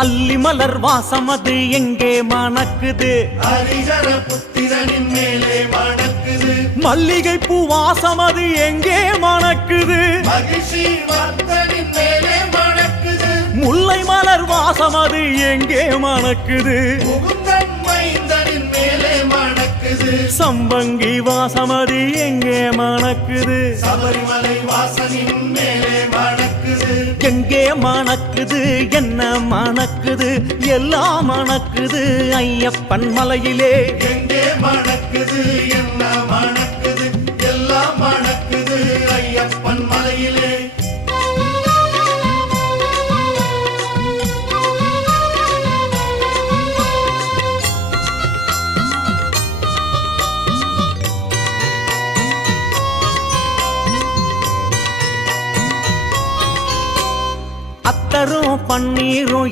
அல்லி மலர் வாசமது எங்கே மணக்குது ஹரிஹர புத்திரனின் மேலே மணக்குது மல்லிகை பூ வாசமது எங்கே மணக்குது மகிழ்ச்சி வர்த்தனின் மேலே மணக்குது முல்லை மலர் வாசமது எங்கே மணக்குது முகுந்தன் மைந்தனின் மேலே மணக்குது சம்பங்கி வாசமது எங்கே மணக்குது சபரிமலை வாசனின் மேலே மணக்குது எங்கே மணக்குது என்ன மணக்குது எல்லாம் மணக்குது ஐயப்பன் மலையிலே எங்கே மணக்குது என்ன மணக்குது எல்லாம் மணக்குது ஐயப்பன் மலையிலே அத்தரும் பன்னீரும்